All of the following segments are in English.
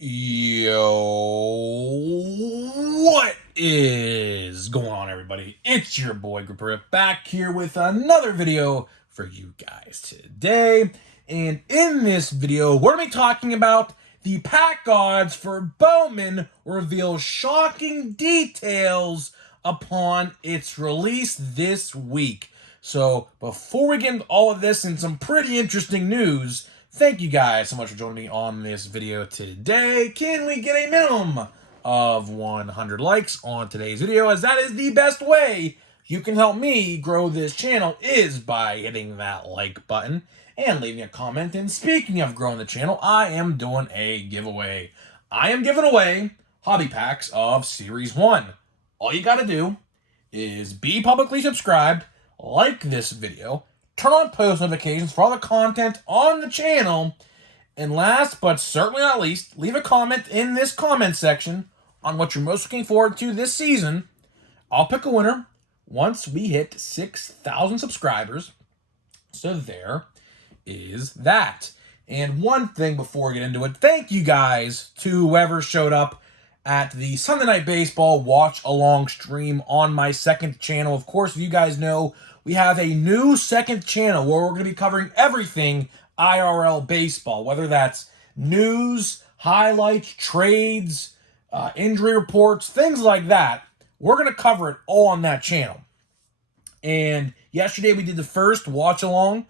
Yo, what is going on, everybody? It's your boy Gripper back here with another video for you guys today. And in this video, we're going to be talking about the pack odds for Bowman reveal shocking details upon its release this week. So before we get into all of this and some pretty interesting news, thank you guys so much for joining me on this video today. Can we get a minimum of 100 likes on today's video, as that is the best way you can help me grow this channel, is by hitting that like button and leaving a comment. And speaking of growing the channel, I am doing a giveaway. I am giving away hobby packs of Series 1. All you gotta do is be publicly subscribed, like this video, turn on post notifications for all the content on the channel, and last but certainly not least, leave a comment in this comment section on what you're most looking forward to this season. I'll pick a winner once we hit 6,000 subscribers. So there is that. And one thing before we get into it, thank you guys to whoever showed up at the Sunday Night Baseball watch-along stream on my second channel. Of course, if you guys know, we have a new second channel where we're going to be covering everything IRL baseball, whether that's news, highlights, trades, injury reports, things like that. We're going to cover it all on that channel. And yesterday we did the first watch-along.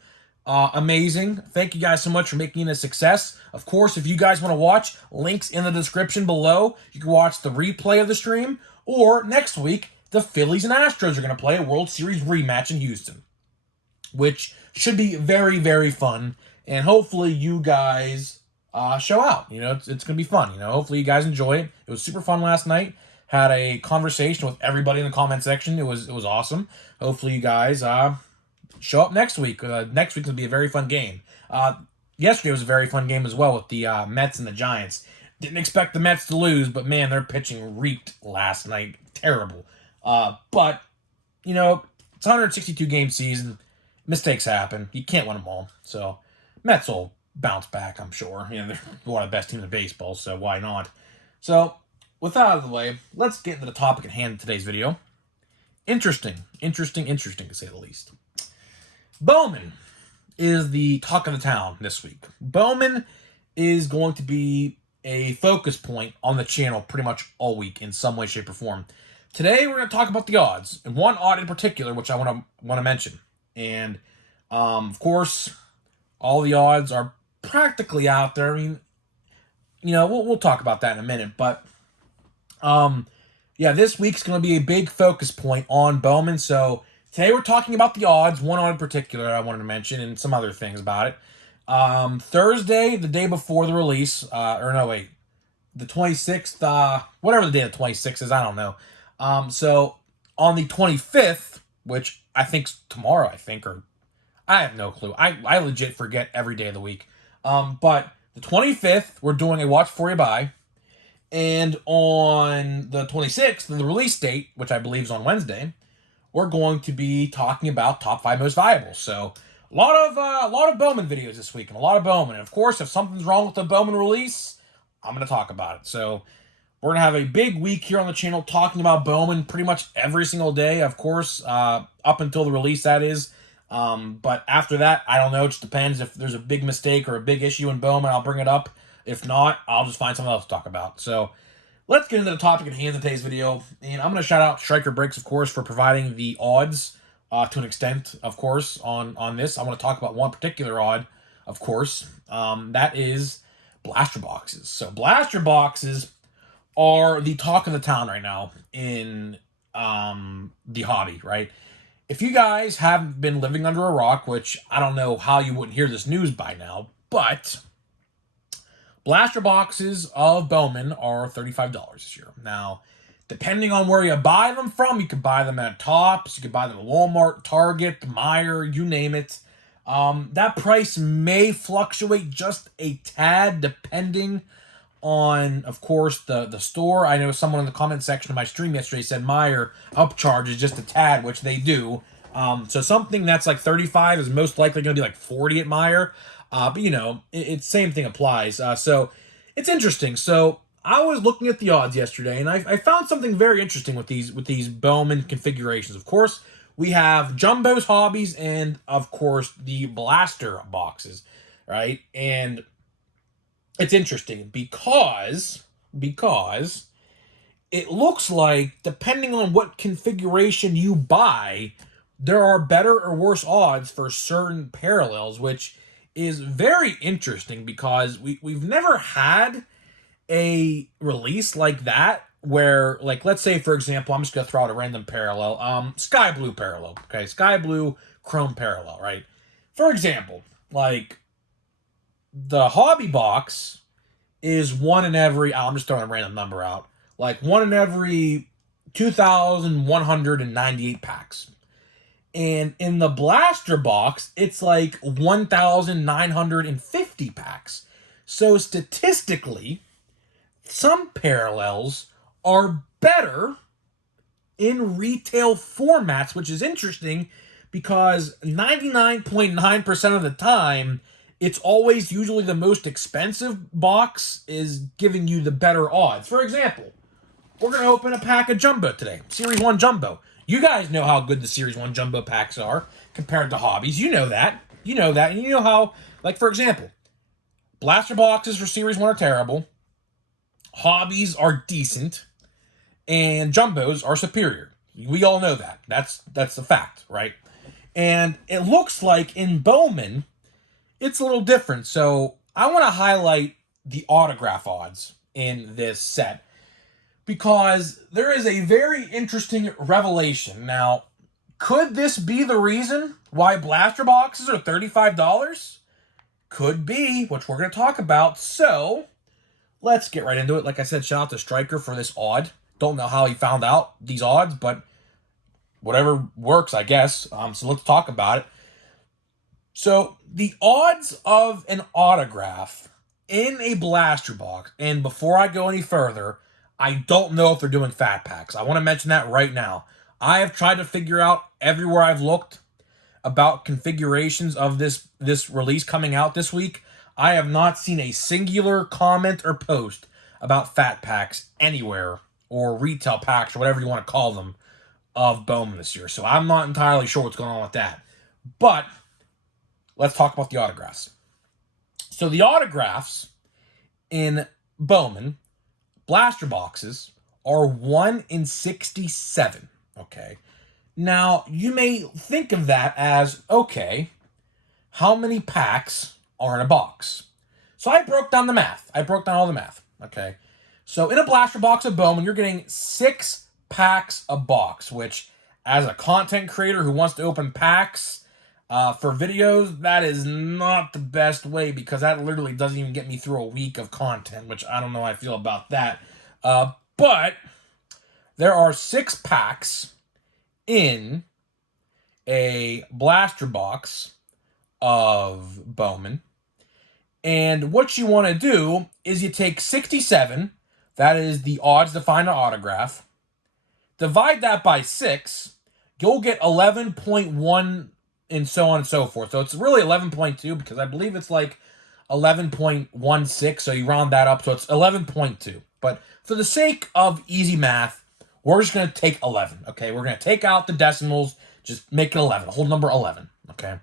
Amazing. Thank you guys so much for making it a success. Of course, if you guys want to watch, links in the description below. You can watch the replay of the stream, or next week, the Phillies and Astros are going to play a World Series rematch in Houston, which should be very, very fun. And hopefully you guys show out. You know, it's going to be fun. You know, hopefully you guys enjoy it. It was super fun last night. Had a conversation with everybody in the comment section. It was awesome. Hopefully you guys show up next week. Next week will be a very fun game. Yesterday was a very fun game as well with the Mets and the Giants. Didn't expect the Mets to lose, but man, their pitching reeked last night. Terrible. But, you know, it's a 162 game season. Mistakes happen. You can't win them all. So, Mets will bounce back, I'm sure. You know, they're one of the best teams in baseball, so why not? So, with that out of the way, let's get into the topic at hand in today's video. Interesting to say the least. Bowman is the talk of the town this week. Bowman is going to be a focus point on the channel pretty much all week in some way, shape, or form. Today we're going to talk about the odds, and one odd in particular which I want to mention. And of course, all the odds are practically out there. I mean, you know, we'll talk about that in a minute, but yeah, this week's going to be a big focus point on Bowman. So today we're talking about the odds, one odd in particular I wanted to mention, and some other things about it. Thursday, the day before the release, the 26th, whatever the day of the 26th is, I don't know. So on the 25th, which I think's tomorrow, or I have no clue. I legit forget every day of the week. But the 25th, we're doing a watch before you buy. And on the 26th, the release date, which I believe is on Wednesday, we're going to be talking about top 5 most valuable. So a lot of Bowman videos this week, and a lot of Bowman. And of course, if something's wrong with the Bowman release, I'm going to talk about it. So we're going to have a big week here on the channel talking about Bowman pretty much every single day, of course, up until the release, that is. But after that, I don't know. It just depends. If there's a big mistake or a big issue in Bowman, I'll bring it up. If not, I'll just find something else to talk about. So let's get into the topic at hand in today's video. And I'm going to shout out Striker Breaks, of course, for providing the odds to an extent, of course, on this. I want to talk about one particular odd, of course. That is blaster boxes. So blaster boxes are the talk of the town right now in the hobby, right? If you guys haven't been living under a rock, which I don't know how you wouldn't hear this news by now, but blaster boxes of Bowman are $35 this year. Now, depending on where you buy them from, you could buy them at Tops, you could buy them at Walmart, Target, Meijer, you name it. That price may fluctuate just a tad depending on, of course, the store. I know someone in the comment section of my stream yesterday said Meijer upcharges just a tad, which they do. So something that's like 35 is most likely going to be like 40 at Meijer. But, you know, it's same thing applies. So it's interesting. So I was looking at the odds yesterday, and I found something very interesting with these Bowman configurations. Of course, we have Jumbo's Hobbies and of course the Blaster boxes, right? And it's interesting because it looks like depending on what configuration you buy, there are better or worse odds for certain parallels, which is very interesting because we've never had a release like that where, like, let's say for example, I'm just gonna throw out a random parallel, sky blue parallel, okay, sky blue chrome parallel, right? For example, like the hobby box is one in every, I'm just throwing a random number out, like one in every 2,198 packs. And in the blaster box, it's like 1,950 packs. So statistically, some parallels are better in retail formats, which is interesting because 99.9% of the time, it's always usually the most expensive box is giving you the better odds. For example, we're going to open a pack of Jumbo today, Series 1 Jumbo. You guys know how good the Series 1 Jumbo packs are compared to Hobbies. You know that. You know that. And you know how, like, for example, blaster boxes for Series 1 are terrible. Hobbies are decent. And Jumbos are superior. We all know that. That's the fact, right? And it looks like in Bowman, it's a little different. So I want to highlight the autograph odds in this set because there is a very interesting revelation. Now, could this be the reason why blaster boxes are $35? Could be, which we're going to talk about. So let's get right into it. Like I said, shout out to Stryker for this odd. Don't know how he found out these odds, but whatever works, I guess. So let's talk about it. So the odds of an autograph in a blaster box, and before I go any further, I don't know if they're doing fat packs. I want to mention that right now. I have tried to figure out everywhere I've looked about configurations of this release coming out this week. I have not seen a singular comment or post about fat packs anywhere, or retail packs, or whatever you want to call them, of Bowman this year. So I'm not entirely sure what's going on with that. But let's talk about the autographs. So the autographs in Bowman blaster boxes are 1 in 67. Okay. Now, you may think of that as, okay, how many packs are in a box? So I broke down the math. I broke down all the math. Okay. So in a blaster box of Bowman, you're getting 6 packs a box, which as a content creator who wants to open packs for videos, that is not the best way because that literally doesn't even get me through a week of content, which I don't know how I feel about that. But there are 6 packs in a blaster box of Bowman. And what you want to do is you take 67, that is the odds to find an autograph, divide that by 6, you'll get 11.1 and so on and so forth. So it's really 11.2 because I believe it's like 11.16, so you round that up, so it's 11.2. But for the sake of easy math, we're just going to take 11, okay? We're going to take out the decimals, just make it 11, whole number 11, okay?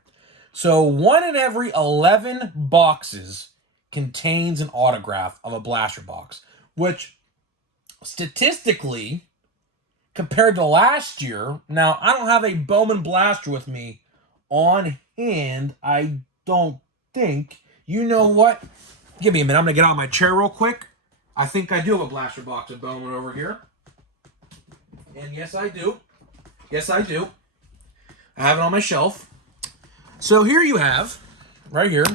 So 1 in every 11 boxes contains an autograph of a blaster box, which statistically, compared to last year, now I don't have a Bowman Blaster with me on hand, I don't think. You know what? Give me a minute, I'm going to get out of my chair real quick. I think I do have a blaster box of Bowman over here. And yes, I do. Yes, I do. I have it on my shelf. So here you have, right here,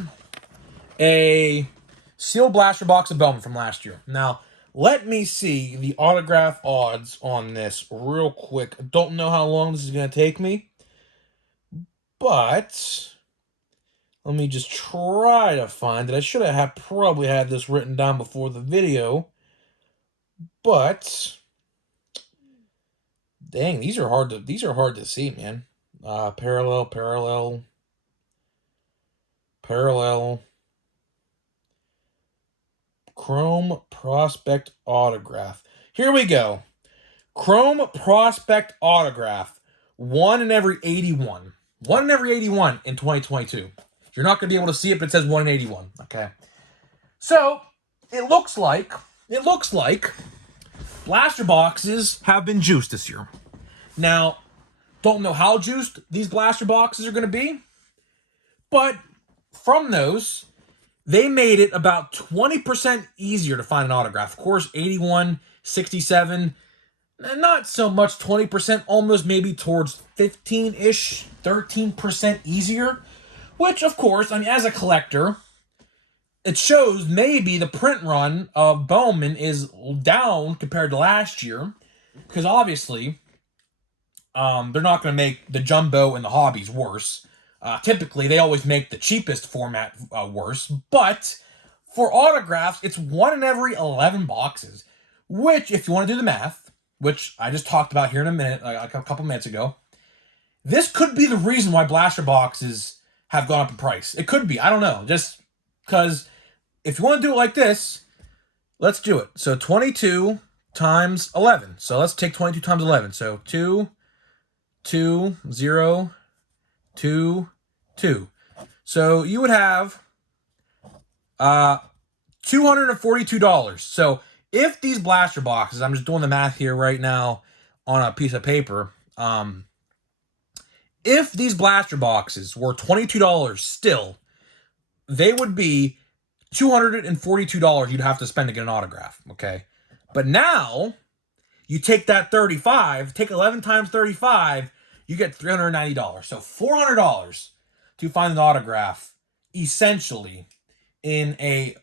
a sealed blaster box of Bowman from last year. Now, let me see the autograph odds on this real quick. I don't know how long this is going to take me, but let me just try to find it. I should have probably had this written down before the video, but dang, these are hard to see, man. Parallel. Chrome Prospect Autograph. Here we go. Chrome Prospect Autograph. 1 in every 81. 1 in every 81 in 2022. You're not going to be able to see it, but it says 1 in 81. Okay. So, it looks like blaster boxes have been juiced this year. Now, don't know how juiced these blaster boxes are going to be, but from those, they made it about 20% easier to find an autograph. Of course, 81, 67, not so much 20%, almost maybe towards 15-ish, 13% easier, which, of course, I mean, as a collector, it shows maybe the print run of Bowman is down compared to last year, because obviously, they're not going to make the Jumbo and the Hobbies worse. Typically, they always make the cheapest format worse, but for autographs, it's 1 in every 11 boxes, which, if you want to do the math, which I just talked about here in a minute, like a couple minutes ago, this could be the reason why blaster boxes have gone up in price. It could be. I don't know. Just because if you want to do it like this, let's do it. So 22 times 11. So let's take 22 times 11. So 2, 2, 0, 2, 2. So you would have $242. So if these blaster boxes, I'm just doing the math here right now on a piece of paper, if these blaster boxes were $22 still, they would be $242 you'd have to spend to get an autograph, okay? But now, you take that 35, take 11 times 35, you get $390. So $400 to find an autograph, essentially, in a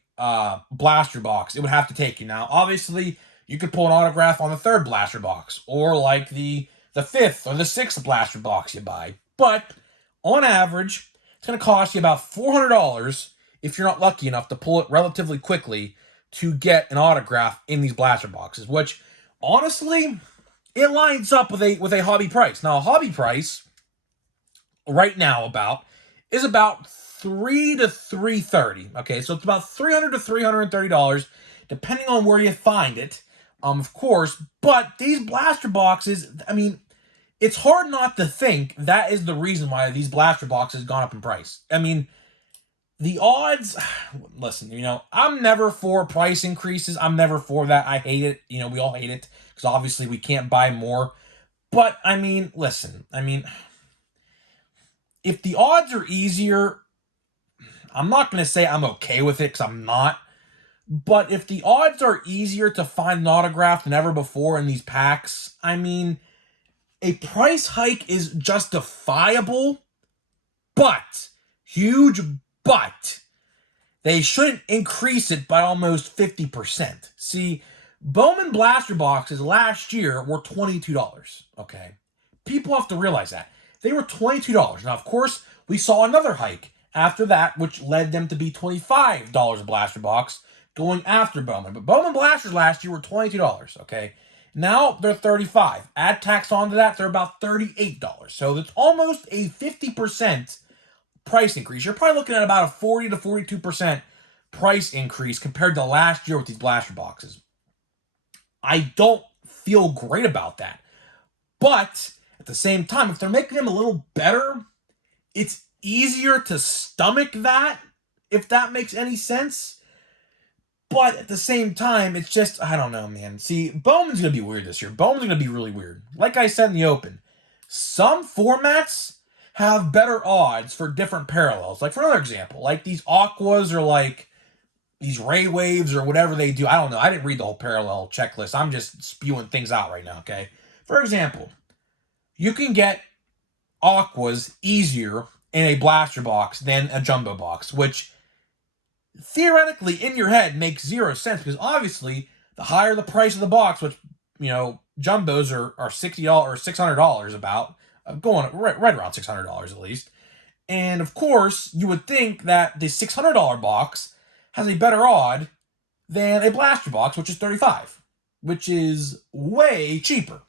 blaster box. It would have to take you. Now, obviously, you could pull an autograph on the 3rd blaster box, or like the 5th or the 6th blaster box you buy. But, on average, it's going to cost you about $400 if you're not lucky enough to pull it relatively quickly to get an autograph in these blaster boxes, which, honestly, it lines up with a hobby price. Now, a hobby price right now is about $300 to $330. Okay, so it's about $300 to $330, depending on where you find it, of course. But these blaster boxes, I mean, it's hard not to think that is the reason why these blaster boxes gone up in price. I mean, the odds, listen, I'm never for price increases. I'm never for that. I hate it. We all hate it because obviously we can't buy more. But, I mean, listen, if the odds are easier, I'm not going to say I'm okay with it because I'm not. But if the odds are easier to find an autograph than ever before in these packs, a price hike is justifiable, but, huge but, they shouldn't increase it by almost 50%. See, Bowman Blaster Boxes last year were $22, okay? People have to realize that. They were $22. Now, of course, we saw another hike after that, which led them to be $25 a blaster box going after Bowman. But Bowman Blasters last year were $22, okay? Now they're $35. Add tax onto that, they're about $38. So it's almost a 50% price increase. You're probably looking at about a 40 to 42% price increase compared to last year with these blaster boxes. I don't feel great about that. But at the same time, if they're making them a little better, it's easier to stomach that, if that makes any sense. But at the same time, it's just, I don't know, man. See, Bowman's going to be weird this year. Bowman's going to be really weird. Like I said in the open, some formats have better odds for different parallels. Like, for another example, like these Aquas or like these Ray Waves or whatever they do. I don't know. I didn't read the whole parallel checklist. I'm just spewing things out right now, okay? For example, you can get Aquas easier in a blaster box than a jumbo box, which theoretically in your head makes zero sense because obviously the higher the price of the box, which, jumbos are $60 or $600 about, going right around $600 at least. And of course, you would think that the $600 box has a better odd than a blaster box, which is $35, which is way cheaper.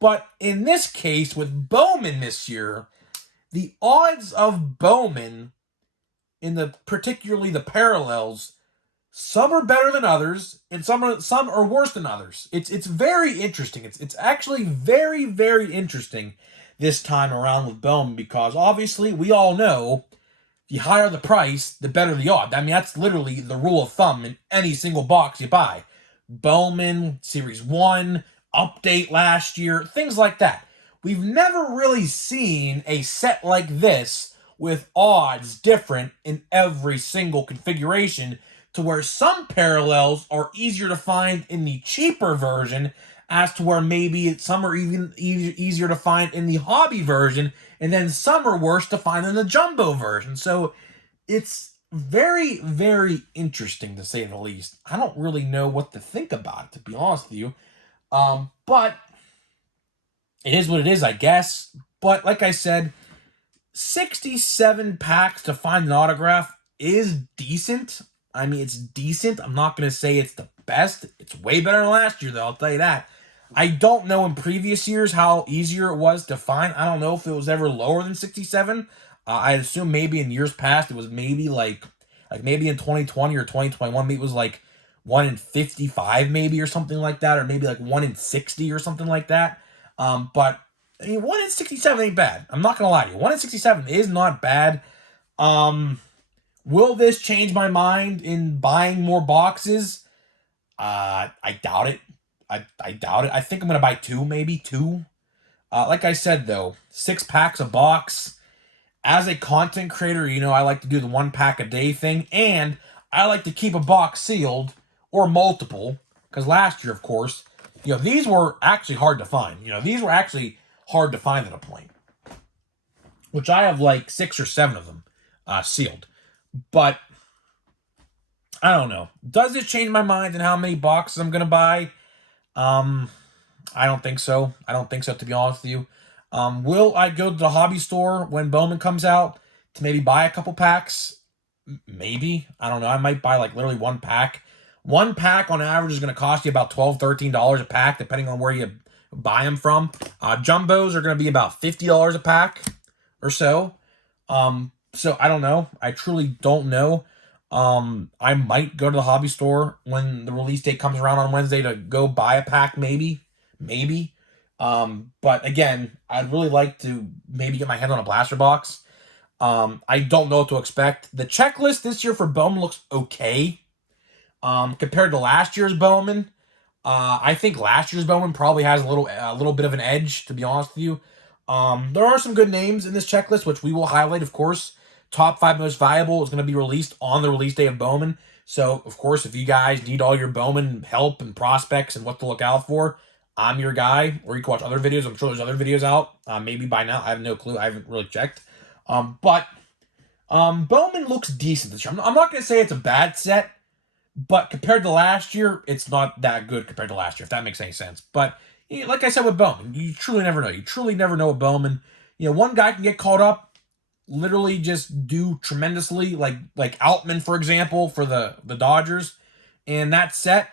But in this case, with Bowman this year, the odds of Bowman in particularly the parallels Some are better than others, and some are worse than others. It's very interesting. It's actually very interesting this time around with Bowman, because obviously we all know the higher the price, the better the odd. I mean, that's literally the rule of thumb in any single box you buy. Bowman, Series 1, Update last year, things like that. We've never really seen a set like this with odds different in every single configuration, to where some parallels are easier to find in the cheaper version, as to where maybe some are even easier to find in the hobby version, and then some are worse to find in the jumbo version. So it's very interesting, to say the least. I don't really know what to think about it, to be honest with you. But it is what it is, I guess. But like I said, 67 packs to find an autograph is decent. I mean, it's decent. I'm not going to say it's the best. It's way better than last year, though, I'll tell you that. I don't know in previous years how easier it was to find. I don't know if it was ever lower than 67. I assume maybe in years past it was maybe like maybe in 2020 or 2021, maybe it was like 1 in 55 maybe, or something like that, or maybe like 1 in 60 or something like that. But I mean, 1 in 67 ain't bad. I'm not gonna lie to you. 1 in 67 is not bad. Will this change my mind in buying more boxes? I doubt it. I doubt it. I think I'm gonna buy two, maybe two. Like I said, though, 6 packs a box. As a content creator, you know, I like to do the 1 pack a day thing, and I like to keep a box sealed, or multiple, because last year, of course, you know, these were actually hard to find. You know, these were actually hard to find at a point, which I have like 6 or 7 of them sealed. But I don't know. Does it change my mind in how many boxes I'm gonna buy? I don't think so. I don't think so, to be honest with you. Will I go to the hobby store when Bowman comes out to maybe buy a couple packs? Maybe. I don't know. I might buy like literally 1 pack. 1 pack on average is going to cost you about $12, $13 a pack, depending on where you buy them from. Jumbos are going to be about $50 a pack or so. So I don't know. I truly don't know. I might go to the hobby store when the release date comes around on Wednesday to go buy a pack, maybe. But again, I'd really like to maybe get my head on a blaster box. I don't know what to expect. The checklist this year for Bowman looks okay. Compared to last year's Bowman, I think last year's Bowman probably has a little bit of an edge, to be honest with you. There are some good names in this checklist, which we will highlight, of course. Top 5 most valuable is going to be released on the release day of Bowman. So, of course, if you guys need all your Bowman help and prospects and what to look out for, I'm your guy. Or you can watch other videos. I'm sure there's other videos out. Maybe by now. I have no clue. I haven't really checked. But Bowman looks decent this year. I'm not going to say it's a bad set, but compared to last year, it's not that good compared to last year, if that makes any sense. But you know, like I said with Bowman, you truly never know. You truly never know with Bowman. You know, one guy can get caught up, literally just do tremendously, like Altman, for example, for the Dodgers. And that set,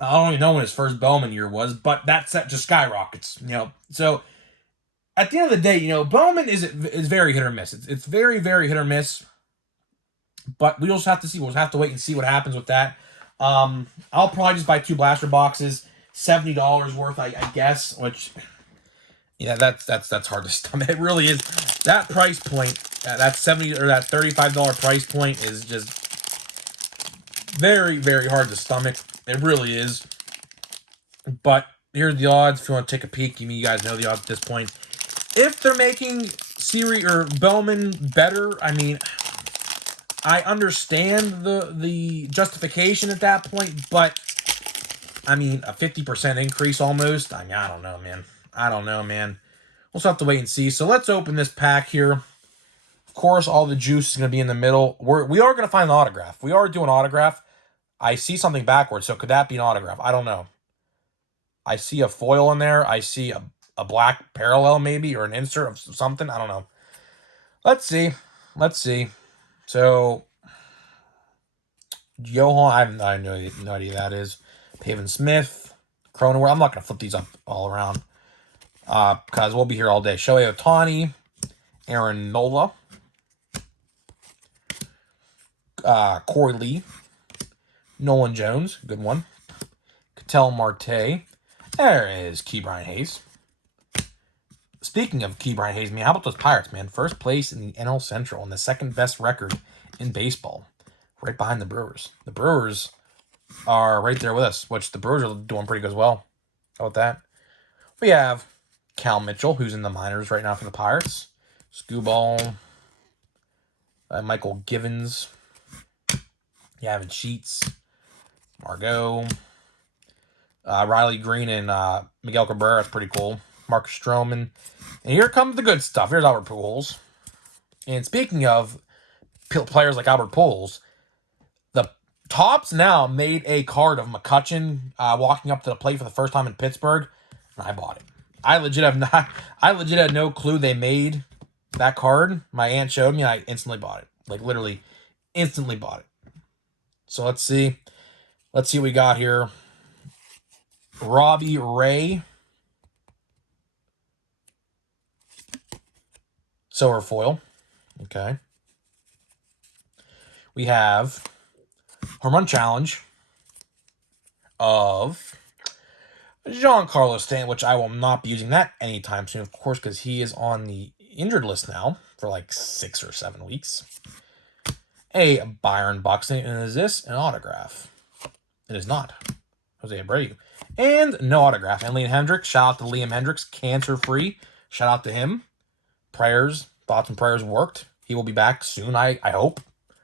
I don't even know when his first Bowman year was, but that set just skyrockets, you know. So at the end of the day, you know, Bowman is very hit or miss. It's very hit or miss. But we'll just have to see. We'll just have to wait and see what happens with that. I'll probably just buy 2 blaster boxes, $70 worth, I guess. Which, yeah, that's hard to stomach. It really is. That price point, that $70 or that $35 price point, is just very hard to stomach. It really is. But here's the odds. If you want to take a peek, you guys know the odds at this point. If they're making Siri or Bowman better, I mean, I understand the justification at that point, but I mean, a 50% increase almost. I mean, I don't know, man. I don't know, man. We'll just have to wait and see. So let's open this pack here. Of course, all the juice is going to be in the middle. We are going to find an autograph. We are doing autograph. I see something backwards, so could that be an autograph? I don't know. I see a foil in there. I see a black parallel maybe, or an insert of something. I don't know. Let's see. Let's see. So, Johan, I have no idea who that is. Pavin Smith, Cronenworth. I'm not going to flip these up all around because we'll be here all day. Shohei Ohtani, Aaron Nola, Corey Lee, Nolan Jones, good one. Ketel Marte. There is Ke'Bryan Hayes. Speaking of Ke'Bryan Hayes, man, how about those Pirates, man? First place in the NL Central and the second best record in baseball. Right behind the Brewers. The Brewers are right there with us, which the Brewers are doing pretty good as well. How about that? We have Cal Mitchell, who's in the minors right now for the Pirates. Skubal. Michael Givens. Gavin Sheets. Margot. Riley Green and Miguel Cabrera. That's pretty cool. Marcus Stroman. And here comes the good stuff. Here's Albert Pujols. And speaking of players like Albert Pujols, the Topps now made a card of McCutchen walking up to the plate for the first time in Pittsburgh, and I bought it. I legit had no clue they made that card. My aunt showed me, and I instantly bought it. Like literally, instantly bought it. So let's see. Let's see what we got here. Robbie Ray. Silver foil. Okay. We have home run challenge of Giancarlo Stanton, which I will not be using that anytime soon, of course, because he is on the injured list now for like 6 or 7 weeks. A Byron Buxton, and is this an autograph? It is not. Jose Abreu. And no autograph. And Liam Hendricks, shout out to Liam Hendricks, cancer-free. Shout out to him. Prayers, thoughts and prayers worked. He will be back soon, I hope.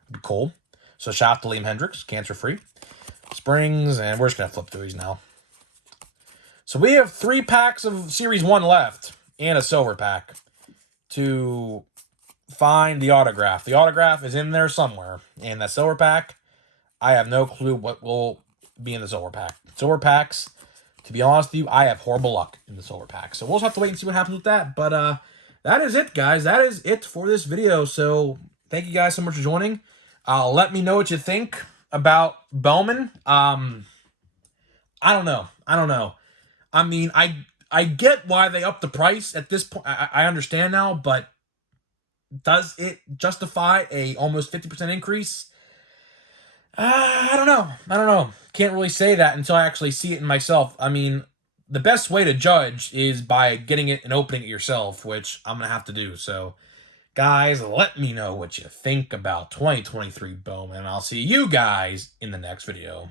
It'd be cool. So shout out to Liam Hendricks, cancer-free. Springs, and we're just going to flip through these now. So we have 3 packs of Series 1 left and a silver pack to find the autograph. The autograph is in there somewhere. And that silver pack, I have no clue what will be in the silver pack. Silver packs, to be honest with you, I have horrible luck in the silver pack. So we'll just have to wait and see what happens with that. But that is it, guys. That is it for this video. So thank you guys so much for joining. Let me know what you think about Bowman. I don't know. I mean, I get why they upped the price at this point. I understand now, but does it justify a almost 50% increase? I don't know. Can't really say that until I actually see it in myself. I mean, the best way to judge is by getting it and opening it yourself, which I'm going to have to do. So, guys, let me know what you think about 2023 Bowman. I'll see you guys in the next video.